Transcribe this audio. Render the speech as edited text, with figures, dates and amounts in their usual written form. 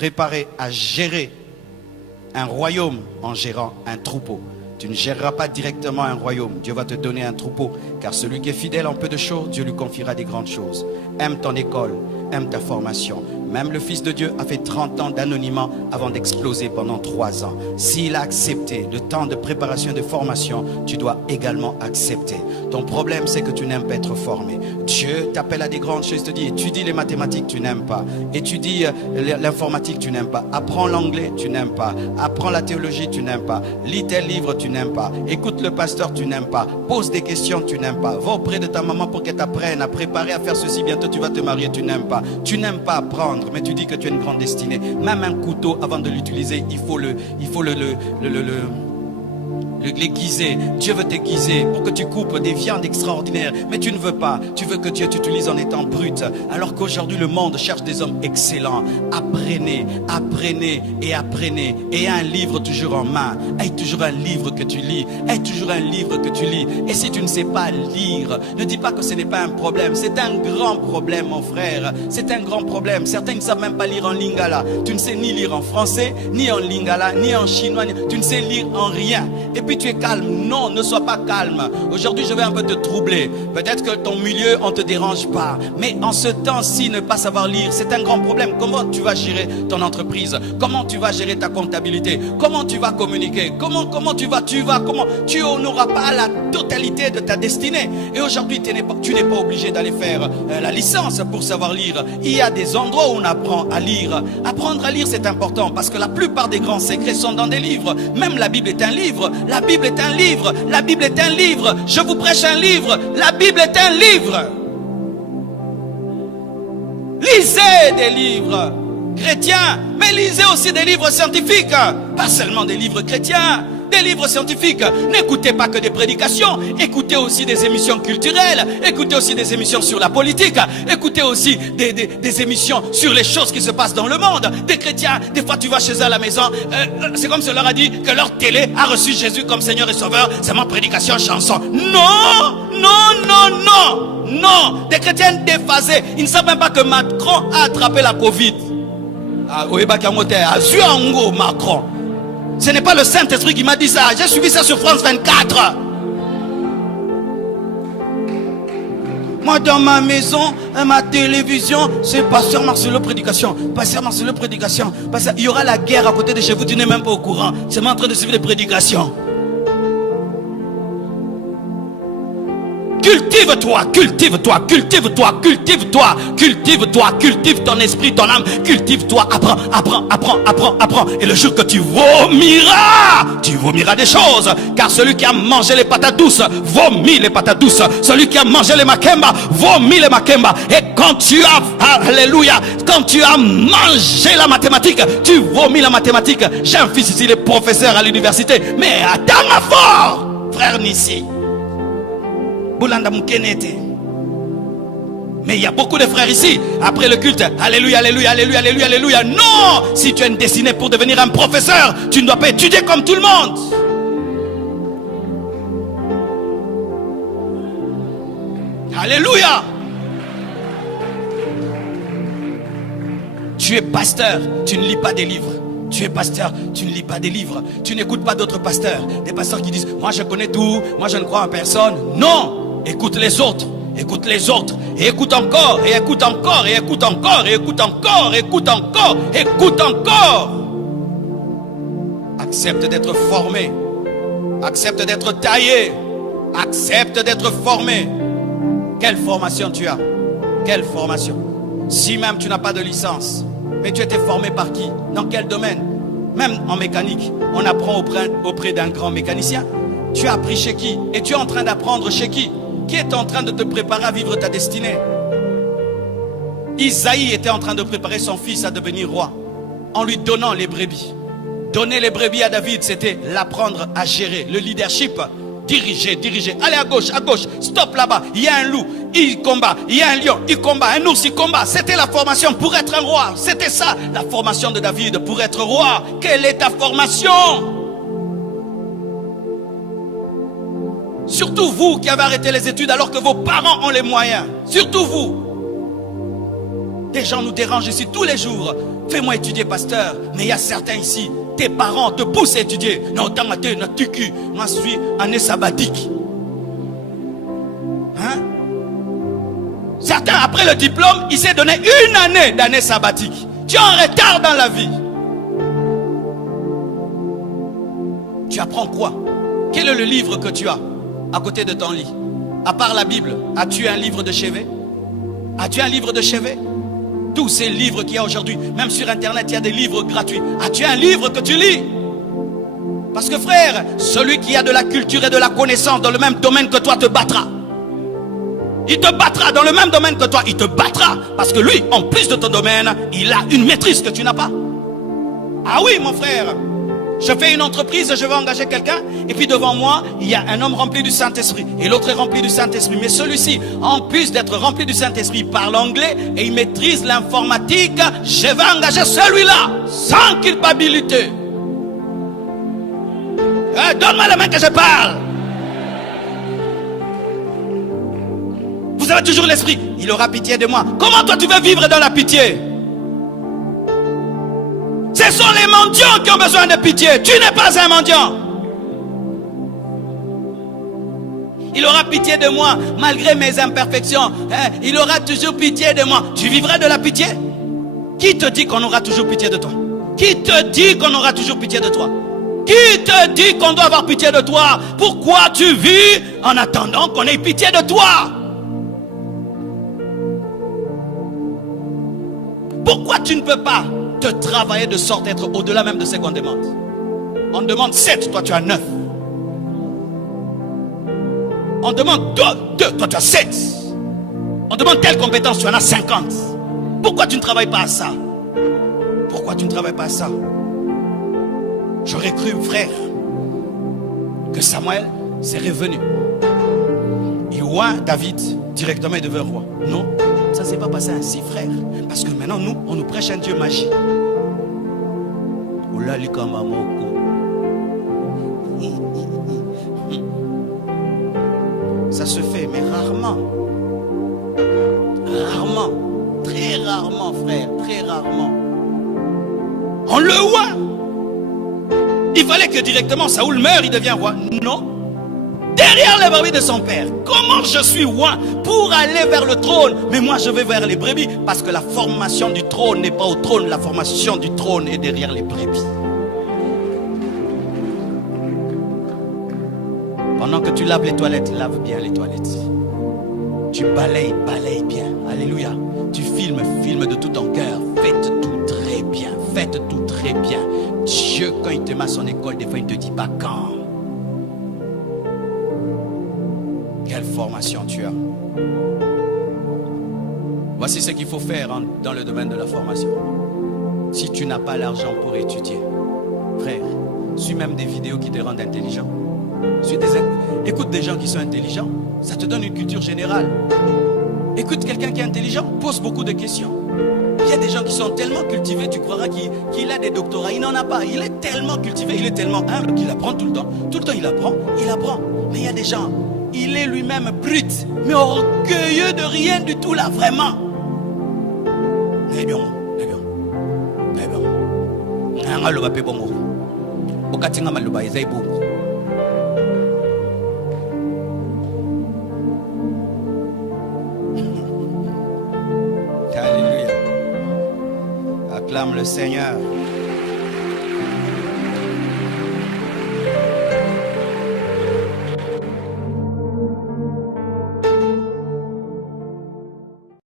préparer à gérer un royaume en gérant un troupeau. Tu ne géreras pas directement un royaume. Dieu va te donner un troupeau. Car celui qui est fidèle en peu de choses, Dieu lui confiera des grandes choses. Aime ton école, aime ta formation. Même le Fils de Dieu a fait 30 ans d'anonymat avant d'exploser pendant 3 ans. S'il a accepté le temps de préparation et de formation, tu dois également accepter. Ton problème, c'est que tu n'aimes pas être formé. Dieu t'appelle à des grandes choses, te dit, étudie les mathématiques, tu n'aimes pas. Étudie l'informatique, tu n'aimes pas. Apprends l'anglais, tu n'aimes pas. Apprends la théologie, tu n'aimes pas. Lis tes livres, tu n'aimes pas. Écoute le pasteur, tu n'aimes pas. Pose des questions, tu n'aimes pas. Va auprès de ta maman pour qu'elle t'apprenne à préparer à faire ceci. Bientôt tu vas te marier, tu n'aimes pas. Tu n'aimes pas apprendre, mais tu dis que tu as une grande destinée. Même un couteau, avant de l'utiliser, il faut l'aiguiser. Dieu veut t'aiguiser pour que tu coupes des viandes extraordinaires, mais tu ne veux pas. Tu veux que Dieu t'utilise en étant brut. Alors qu'aujourd'hui le monde cherche des hommes excellents. Apprenez, apprenez et apprenez. Et un livre toujours en main. Aie toujours un livre que tu lis. Aie toujours un livre que tu lis. Et si tu ne sais pas lire, ne dis pas que ce n'est pas un problème. C'est un grand problème, mon frère. C'est un grand problème. Certains ne savent même pas lire en lingala. Tu ne sais ni lire en français, ni en lingala, ni en chinois. Tu ne sais lire en rien. Et puis tu es calme. Non, ne sois pas calme. Aujourd'hui, je vais un peu te troubler. Peut-être que ton milieu, on ne te dérange pas. Mais en ce temps-ci, ne pas savoir lire, c'est un grand problème. Comment tu vas gérer ton entreprise? Comment tu vas gérer ta comptabilité? Comment tu vas communiquer? Comment tu n'auras pas la totalité de ta destinée. Et aujourd'hui, tu n'es pas obligé d'aller faire la licence pour savoir lire. Il y a des endroits où on apprend à lire. Apprendre à lire, c'est important parce que la plupart des grands secrets sont dans des livres. Même la Bible est un livre. La Bible est un livre. La Bible est un livre. Je vous prêche un livre. La Bible est un livre. Lisez des livres chrétiens, mais lisez aussi des livres scientifiques. Pas seulement des livres chrétiens, des livres scientifiques. N'écoutez pas que des prédications. Écoutez aussi des émissions culturelles. Écoutez aussi des émissions sur la politique. Écoutez aussi des émissions sur les choses qui se passent dans le monde. Des chrétiens, des fois tu vas chez eux à la maison. C'est comme si on leur a dit que leur télé a reçu Jésus comme Seigneur et Sauveur. C'est ma prédication, chanson. Non, non, non, non. Non, des chrétiens déphasés. Ils ne savent même pas que Macron a attrapé la Covid. Macron. Ce n'est pas le Saint-Esprit qui m'a dit ça. J'ai suivi ça sur France 24. Moi, dans ma maison, ma télévision, c'est Pasteur Marcelo Prédication. Pasteur Marcelo Prédication. Il y aura la guerre à côté de chez vous, tu n'es même pas au courant. C'est moi en train de suivre les prédications. Cultive-toi, cultive-toi, cultive-toi, cultive-toi, cultive-toi, cultive ton esprit, ton âme, cultive-toi, apprends, apprends, apprends, apprends, apprends. Et le jour que tu vomiras des choses. Car celui qui a mangé les patates douces, vomit les patates douces. Celui qui a mangé les makemba, vomit les makemba. Et quand tu as, alléluia, quand tu as mangé la mathématique, tu vomis la mathématique. J'ai un fils ici, il est professeur à l'université. Mais attends ma fort, frère Nissi. Mais il y a beaucoup de frères ici, après le culte, alléluia, alléluia, alléluia, alléluia, alléluia. Non, si tu as une destinée pour devenir un professeur, tu ne dois pas étudier comme tout le monde. Alléluia. Tu es pasteur, tu ne lis pas des livres. Tu es pasteur, tu ne lis pas des livres. Tu n'écoutes pas d'autres pasteurs. Des pasteurs qui disent, moi je connais tout, moi je ne crois en personne. Non. Écoute les autres, écoute les autres, et écoute encore, et écoute encore, et écoute encore, et écoute encore, écoute encore, écoute encore. Accepte d'être formé, accepte d'être taillé, accepte d'être formé. Quelle formation tu as? Quelle formation? Si même tu n'as pas de licence, mais tu étais formé par qui? Dans quel domaine? Même en mécanique, on apprend auprès d'un grand mécanicien. Tu as appris chez qui? Et tu es en train d'apprendre chez qui? Qui est en train de te préparer à vivre ta destinée? Isaïe était en train de préparer son fils à devenir roi en lui donnant les brebis. Donner les brebis à David, c'était l'apprendre à gérer, le leadership. Diriger, diriger. Allez à gauche, stop là-bas. Il y a un loup, il combat. Il y a un lion, il combat. Un ours, il combat. C'était la formation pour être un roi. C'était ça, la formation de David pour être roi. Quelle est ta formation? Surtout vous qui avez arrêté les études alors que vos parents ont les moyens. Surtout vous. Des gens nous dérangent ici tous les jours. Fais-moi étudier, pasteur. Mais il y a certains ici, tes parents te poussent à étudier. Non, dans ma tête, moi je suis année sabbatique. Hein? Certains, après le diplôme, il s'est donné une année d'année sabbatique. Tu es en retard dans la vie. Tu apprends quoi? Quel est le livre que tu as à côté de ton lit? À part la Bible, as-tu un livre de chevet? As-tu un livre de chevet? Tous ces livres qu'il y a aujourd'hui, même sur internet, il y a des livres gratuits. As-tu un livre que tu lis? Parce que frère, celui qui a de la culture et de la connaissance dans le même domaine que toi te battra. Il te battra dans le même domaine que toi. Il te battra parce que lui, en plus de ton domaine, il a une maîtrise que tu n'as pas. Ah oui, mon frère. Je fais une entreprise, je vais engager quelqu'un. Et puis devant moi, il y a un homme rempli du Saint-Esprit. Et l'autre est rempli du Saint-Esprit. Mais celui-ci, en plus d'être rempli du Saint-Esprit, il parle anglais et il maîtrise l'informatique. Je vais engager celui-là, sans culpabilité. Donne-moi la main que je parle. Vous avez toujours l'esprit. Il aura pitié de moi. Comment toi tu veux vivre dans la pitié? Ce sont les mendiants qui ont besoin de pitié. Tu n'es pas un mendiant. Il aura pitié de moi malgré mes imperfections. Il aura toujours pitié de moi. Tu vivras de la pitié? Qui te dit qu'on aura toujours pitié de toi? Qui te dit qu'on aura toujours pitié de toi? Qui te dit qu'on doit avoir pitié de toi? Pourquoi tu vis en attendant qu'on ait pitié de toi? Pourquoi tu ne peux pas te travailler de sorte à être au-delà même de ce qu'on demande? On demande 7, toi tu as 9. On demande 2, toi tu as 7. On demande telle compétence, tu en as 50. Pourquoi tu ne travailles pas à ça? Pourquoi tu ne travailles pas à ça? J'aurais cru, frère, que Samuel s'est revenu. Il oint David directement, il devait roi. Non, ça ne s'est pas passé ainsi, frère. Parce que maintenant, nous, on nous prêche un Dieu magie. Ça se fait, mais rarement. Rarement. Très rarement, frère. Très rarement. On le oint. Il fallait que directement Saoul meure, il devient roi. Non. Derrière les brebis de son père. Comment je suis roi pour aller vers le trône? Mais moi je vais vers les brebis. Parce que la formation du trône n'est pas au trône. La formation du trône est derrière les brebis. Pendant que tu laves les toilettes, lave bien les toilettes. Tu balayes, balaye bien. Alléluia. Tu filmes de tout ton cœur. Faites tout très bien. Faites tout très bien. Dieu, quand il te met à son école, des fois il ne te dit pas quand. Quelle formation tu as? Voici ce qu'il faut faire dans le domaine de la formation. Si tu n'as pas l'argent pour étudier, frère, suis même des vidéos qui te rendent intelligent. Écoute des gens qui sont intelligents. Ça te donne une culture générale. Écoute quelqu'un qui est intelligent, pose beaucoup de questions. Il y a des gens qui sont tellement cultivés, tu croiras qu'il a des doctorats. Il n'en a pas. Il est tellement cultivé, il est tellement humble qu'il apprend tout le temps. Tout le temps il apprend. Mais il y a des gens, il est lui-même brut, mais orgueilleux de rien du tout là, vraiment. Eh bien. Acclame le Seigneur.